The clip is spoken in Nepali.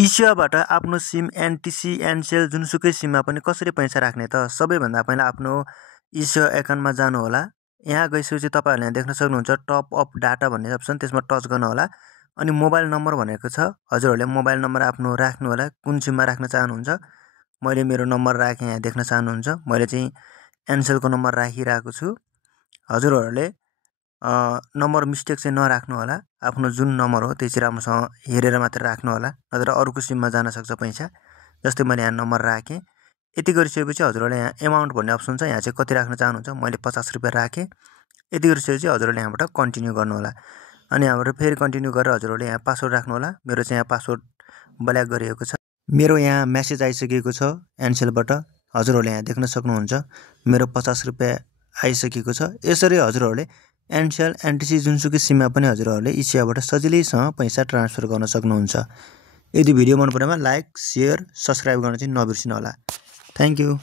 इसियाबाट आफ्नो सिम एनटिसी एनसेल जुनसुकै सिममा पनि कसरी पैसा राख्ने त सबैभन्दा पहिला आफ्नो इसिया एकाउन्टमा जानु होला। यहाँ गइसकेपछि तपाईहरुले यहाँ देख्न सक्नुहुन्छ टप अप डाटा भन्ने अप्सन, त्यसमा टच गर्नु होला। अनि मोबाइल नम्बर भनेको छ, हजुरहरुले मोबाइल नम्बर आफ्नो राख्नु होला, कुन सिममा राख्न चाहनुहुन्छ। मैले मेरो नम्बर राखे, यहाँ देख्न चाहनुहुन्छ। मैले चाहिँ एनसेलको नम्बर राखिरहेको छु। हजुरहरुले नम्बर मिस्टेक चाहिँ नराख्नु होला। आफ्नो जुन नम्बर हो त्यो चाहिँ राम्रोसँग हेरेर मात्र राख्नु होला, नत्र अरूको सिममा जान सक्छ पैसा। जस्तै मैले यहाँ नम्बर राखे। यति गरिसकेपछि हजुरहरुले यहाँ एमाउन्ट भन्ने अप्सन छ, यहाँ चाहिँ कति राख्न चाहनुहुन्छ। मैले 50 रुपैयाँ राखे। यति गरिसकेपछि हजुरहरुले यहाँबाट कन्टिन्यू गर्नु होला। अनि यहाँबाट फेरि कन्टिन्यू गरेर हजुरहरुले यहाँ पासवर्ड राख्नु होला। मेरो चाहिँ यहाँ पासवर्ड ब्ल्याक गरिएको छ। मेरो यहाँ मेसेज आइसकेको छ एनसेलबाट, हजुरहरुले यहाँ देख्न सक्नुहुन्छ। मेरो 50 रुपैयाँ आइसकेको छ। यसरी हजुरहरुले एनसेल एनटिसी जुनसुकै सिममा पनि हजुरहरुले इसियाबाट सजिलैसँग पैसा ट्रान्सफर गर्न सक्नुहुन्छ। यदि भिडियो मन परेमा लाइक, शेयर, सब्स्क्राइब गर्न चाहिँ नबिर्सिनु होला। Thank you.